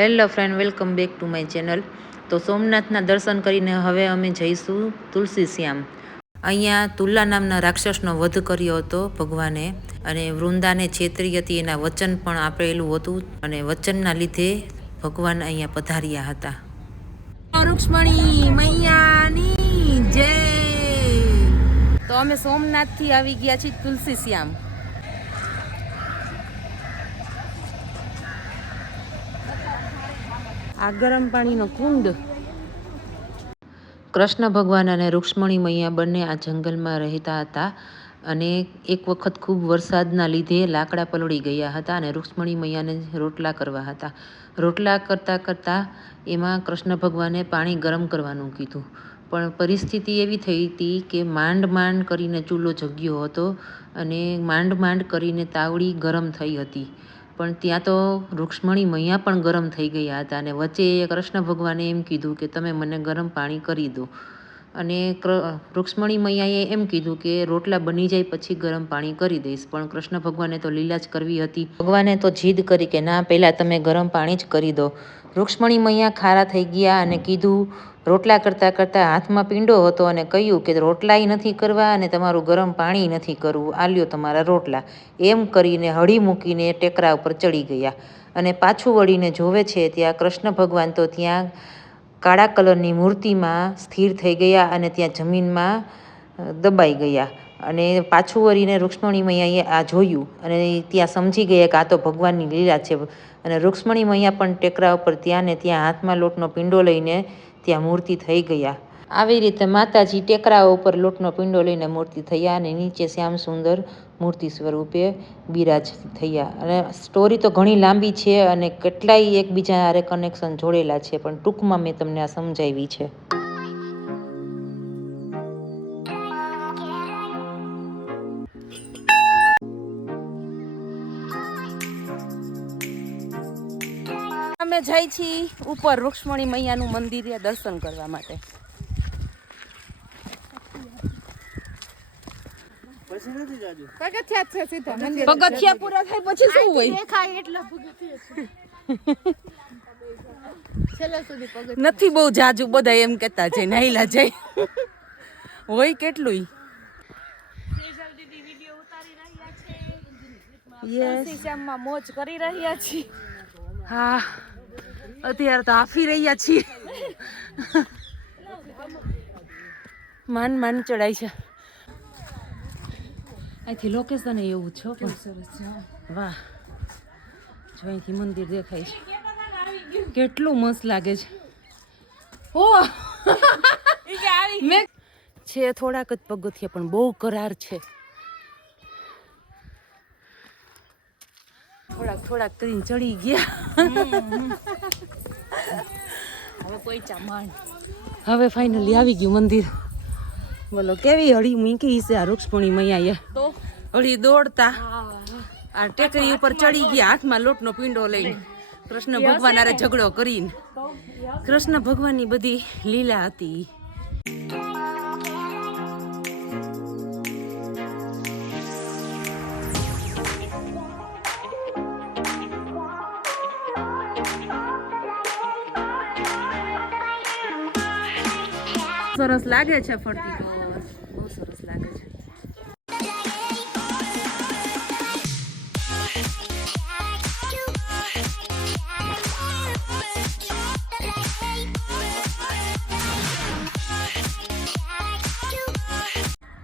Hello friend, welcome back to my channel. તો સોમનાથના દર્શન કરીને હવે અમે જઈશું તુલસી શ્યામ. અહીંયા તુલા નામના રાક્ષસનો વધ કર્યો હતો ભગવાને, અને વૃંદાને છેતરી હતી એના વચન પણ આપેલું હતું, અને વચનના લીધે ભગવાન અહીંયા પધાર્યા હતા. રૂક્ષ્મણી મૈયાની જય. તો અમે સોમનાથથી આવી ગયા છીએ તુલસી શ્યામ. આ ગરમ પાણીનો કુંડ. કૃષ્ણ ભગવાન અને રૂક્ષ્મણી મૈયા બંને આ જંગલમાં રહેતા હતા, અને એક વખત ખૂબ વરસાદના લીધે લાકડા પલળી ગયા હતા, અને રૂક્ષ્મણી મૈયાને રોટલા કરવા હતા. રોટલા કરતાં કરતાં એમાં કૃષ્ણ ભગવાને પાણી ગરમ કરવાનું કીધું, પણ પરિસ્થિતિ એવી થઈ હતી કે માંડ કરીને ચૂલો જગ્યો હતો, અને માંડ કરીને તાવડી ગરમ થઈ હતી. પણ ત્યાં તો રૂક્ષ્મણી મૈયા પણ ગરમ થઈ ગયા હતા, અને વચ્ચે કૃષ્ણ ભગવાને એમ કીધું કે તમે મને ગરમ પાણી કરી દો. અને રૂક્ષ્મણી મૈયાએ એમ કીધું કે રોટલા બની જાય પછી ગરમ પાણી કરી દઈશ. પણ કૃષ્ણ ભગવાને તો લીલા જ કરવી હતી. ભગવાને તો જીદ કરી કે ના, પહેલાં તમે ગરમ પાણી જ કરી દો. રૂક્ષ્મણી મૈયા ખારા થઈ ગયા અને કીધું, રોટલા કરતાં હાથમાં પીંડો હતો અને કહ્યું કે રોટલાય નથી કરવા અને તમારું ગરમ પાણી નથી કરવું, આ લ્યો તમારા રોટલા. એમ કરીને હળી મૂકીને ટેકરા ઉપર ચડી ગયા, અને પાછું વળીને જોવે છે ત્યાં કૃષ્ણ ભગવાન તો ત્યાં કાળા કલરની મૂર્તિમાં સ્થિર થઈ ગયા, અને ત્યાં જમીનમાં દબાઈ ગયા. અને પાછું વળીને રૂક્ષ્મણી મૈયાએ આ જોયું, અને ત્યાં સમજી ગયા કે આ તો ભગવાનની લીલા છે. અને રૂક્ષ્મણી મૈયા પણ ટેકરા ઉપર ત્યાં ને ત્યાં હાથમાં લોટનો પીંડો લઈને ત્યાં મૂર્તિ થઈ ગયા. આવી રીતે માતાજી ટેકરા ઉપર લોટનો પીંડો લઈને મૂર્તિ થયા, અને નીચે શ્યામ સુંદર મૂર્તિ સ્વરૂપે બિરાજ થયા. અને સ્ટોરી તો ઘણી લાંબી છે, અને કેટલાય એકબીજા હારે કનેક્શન જોડેલા છે, પણ ટૂંકમાં મેં તમને આ સમજાવી છે. અમે જઈ છીએ ઉપર રૂક્ષ્મણી મૈયાનું મંદિરે દર્શન કરવા માટે. પગથિયા પૂરા થાય પછી શું હોય? નથી બહુ જાજુ, બધા એમ કેતા છે નાઈલા જઈ હોય કેટલું. મોજ કરી રહ્યા છીએ. હા, અત્યારે તો આફી રહ્યા છીએ. માન ચડાય છે. અહીંથી લોકેશન એવું છે પણ સરસ છે. વાહ, જો અહીંથી મંદિર દેખાય છે, કેટલું મસ્ત લાગે છે. મેં છે થોડાક જ પગથિયા, પણ બહુ કરાર છે. થોડાક કરીને ચડી ગયા. હવે પહોંચ્યા માંડ. હવે ફાઇનલી આવી ગયું મંદિર. બોલો કેવી હળી મૂકી છે આ રૂક્ષ્મણી મૈયાએ. તો હળી દોડતા આ ટેકરી ઉપર ચડી ગયા, હાથમાં લોટનો પીંડો લઈને. કૃષ્ણ ભગવાન હારે ઝઘડો કરીને. કૃષ્ણ ભગવાનની બધી લીલા હતી. સરસ લાગે છે ફરતી, તો બહુ સરસ લાગે છે.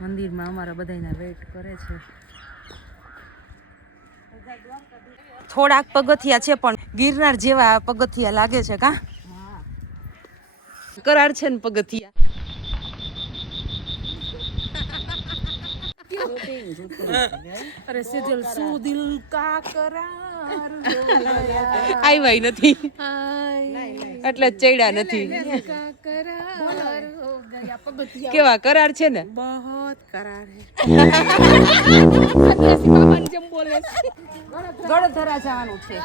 મંદિરમાં અમારા બધાના વેઇટ કરે છે. થોડાક પગથિયા છે, પણ ગિરનાર જેવા પગથિયા લાગે છે. કા કરાર છે ને પગથિયા. અરે સેજલ સુ દિલ કા કરાર આઈ નથી, એટલે ચડ્યા નથી. કેવા કરાર છે ને, બહોત કરાર હે. ગળધરા જવાનું છે.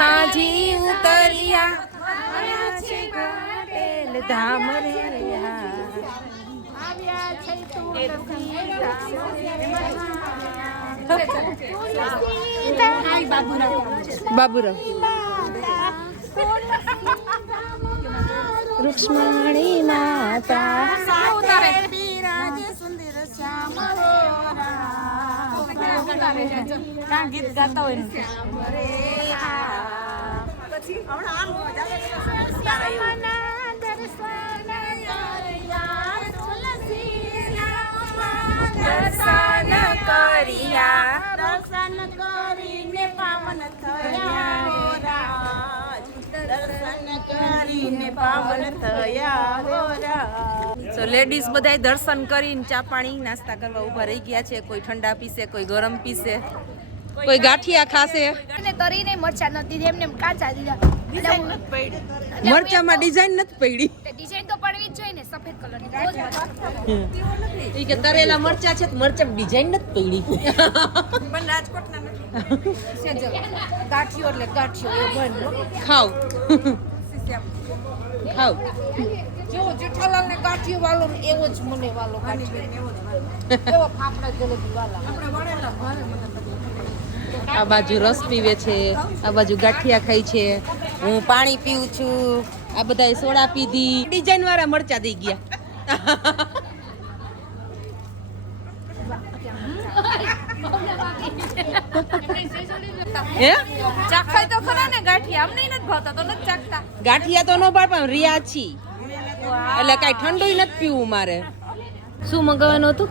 માજી ઉતરિયા ધામ રે આવ્યા છે. બાબુરાવ રૂક્ષ્મણી માતા ગીત ગાતા હોય દર્શન કરીને પાવન થયા. સો લેડીઝ બધાય દર્શન કરીને ચા પાણી નાસ્તા કરવા ઊભા રહી ગયા છે. કોઈ ઠંડા પીસે, કોઈ ગરમ પીસે, કોઈ ગાંઠિયા ખાશે. અને તરીને મરચા નથી એમને કાચા દીધા. મરચામાં ડિઝાઇન નથી પડી. ડિઝાઇન તો પડવી જ જોઈએ ને, સફેદ કલરની. ઈ કે તરેલા મરચા છે, મરચામાં ડિઝાઇન નથી પડી. પણ રાજકોટના નથી. ગાંઠિયો એટલે ગાંઠિયો એ બન ખાવ ખાવ. જેવો જેઠાલાલ ને ગાંઠિયો વાલો એવો જ મને વાલો ગાંઠિયો એવો ફાફડા જલેબી વાલા. આ બાજુ રસ પીવે છે, આ બાજુ ગાંઠિયા ખાય છે, હું પાણી પીવું છું, આ બધાએ સોડા પીધી. ડિઝાઇન વાળા મરચા દઈ ગયા. હે ચાખાય તો ખરા ને ગાંઠિયા. અમને નથી ભાવતા તો નથી ચાખતા. ગાંઠિયા તો ન પાડ રિયા છી એટલે કાંઈ ઠંડુ નથી પીવું મારે. શું મંગાવવાનું હતું?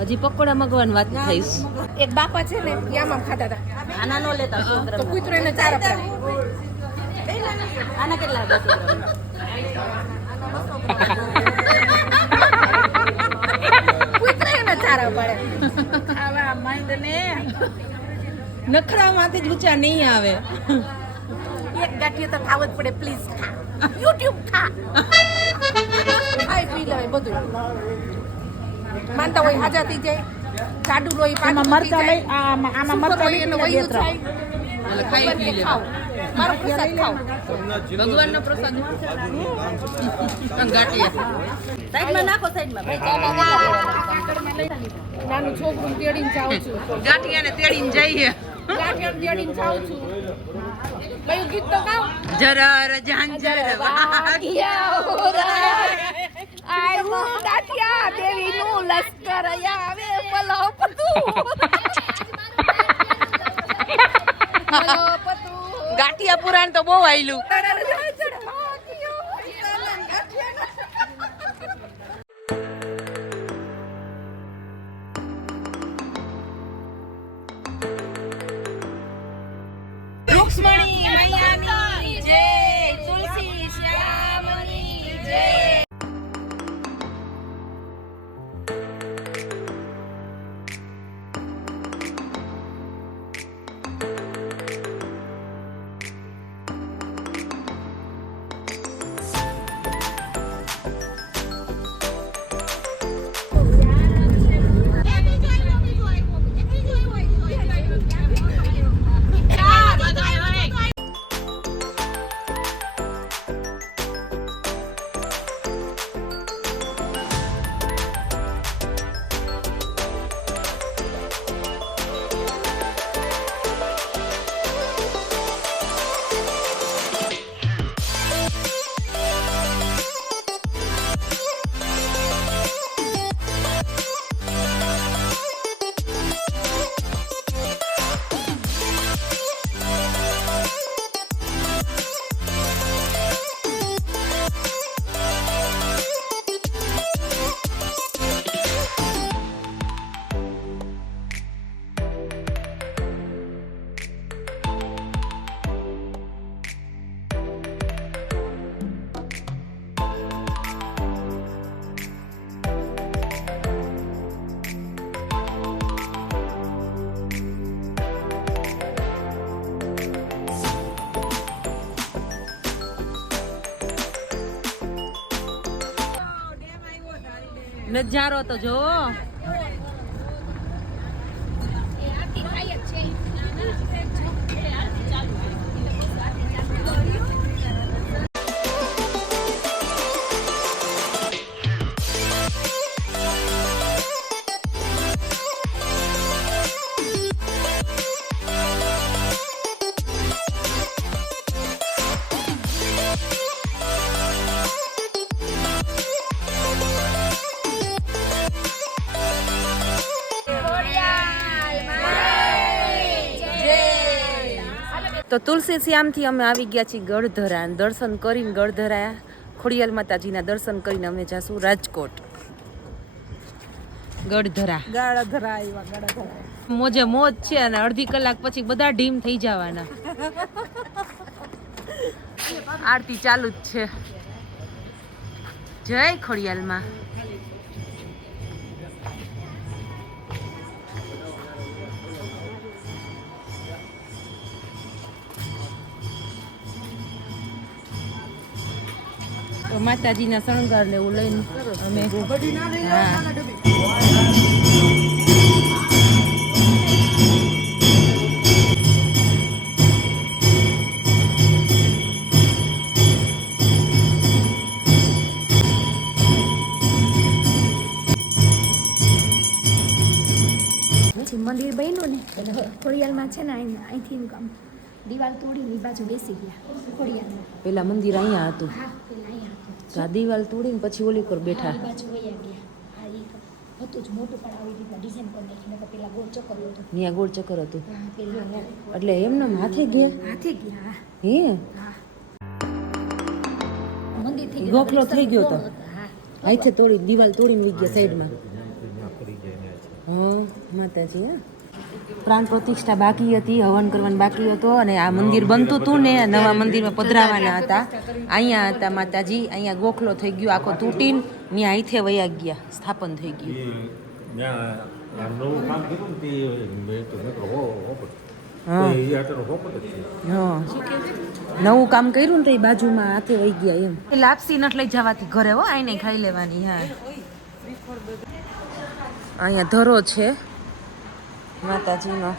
હજી પકોડા મંગાવવાની વાત થઈશ. એક બાપા છે ને યામાં ખાતા હતા. આના નો લેતા તો કૂતરો એને ચાર આપતા. આના કેટલા? 10 કૂતરો એને ચાર પડે. આવા માઈન્ડ ને નખરા માંથી જ ઊંચા નહીં આવે. એક ગાંઠિયો તો ખાવો જ પડે. પ્લીઝ ખા. યુટ્યુબ ખા. ખાઈ પી લેવાય બધું. માનતા હોય હાજા થઈ જાય. કાડુ લોહી પાણી મરતા લઈ આમાં મરતા લઈ એને વયું થાય. એટલે ખાઈ પી લે. મારો પ્રસાદ ખાઓ. ભગવાનનો પ્રસાદ. ગાંઠિયા સાઈડમાં નાખો, સાઈડમાં. નાનું છોકરું તેડીને જાઉં છું. ગાંઠિયાને તેડીને જઈએ. ગાંઠિયાને તેડીને જાઉં છું. કયું ગીત તો ગાવ? જરર ઝાંઝર વાગ્યા આવ્યું ગાંઠિયા દેવીનું લશ્કર આવે પલો પતુ. ગાંઠિયા પુરાણ તો બહુ આયલું. રૂક્ષ્મણી મૈયાની જય, તુલસી શ્યામની જય. નજારો તો જો. તો તુલસી શ્યામથી અમે આવી ગયા છીએ ગળધરા. દર્શન કરીને ગળધરા ખોડિયાલ માતાજીના દર્શન કરીને અમે જાશું રાજકોટ. ગળધરા મોજે મોજ છે અને અડધી કલાક પછી બધા ઢીમ થઈ જવાના. આરતી ચાલુ જ છે. જય ખોડિયાલમાં. તો માતાજીના શણગાર ને એવું લઈને અમે મંદિર બન્યું ને એટલે ખોડિયાલમાં છે ને અહીંથી દિવાલ તોડીને એ બાજુ બેસી ગયા ખોડિયાલમાં. પેલા મંદિર અહીંયા હતું. હા પેલા અહીંયા હતું. તો આ દિવાલ તોડીને પછી ઓલી પર બેઠા. આ બાજુ વયા ગયા. હા એ હતું જ મોટું પણ આવી રીતના ડિઝાઇન કરી નાખીને તો પેલા ગોળ ચક્કર હતું. ત્યાં ગોળ ચક્કર હતું. હા પેલું એટલે એમને હાથે ગયા. હાથે ગયા. હે હા મંદિર થઈ ગોખલો થઈ ગયો તો. હા હાથે તોડી દિવાલ તોડીને વી ગયા સાઈડમાં. હા માતાજી. હા પ્રાણ પ્રતિષ્ઠા બાકી હતી, હવન કરવાનું બાકી હતો અને આ મંદિર બનતું હતું ને નવા મંદિરમાં પધરાવાના હતા. અહીંયા હતા માતાજી. અહીંયા ગોખલો થઈ ગયો આખો તૂટીને ત્યાં હાથે વયા ગયા, સ્થાપન થઈ ગયું. હા નવું કામ કર્યું ને તો એ બાજુમાં હાથે વહી ગયા એમ. લાપસી નથી લઈ જવાથી ઘરે હો, આઈને ખાઈ લેવાની. હા અહીંયા ધરો છે માતાજીનો.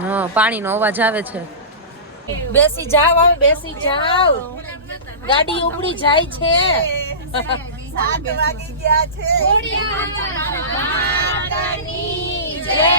હા પાણીનો અવાજ આવે છે. બેસી જાવ, હવે બેસી જાવ. ગાડી ઉપડી જાય છે. 7 વાગી ગયા છે. જય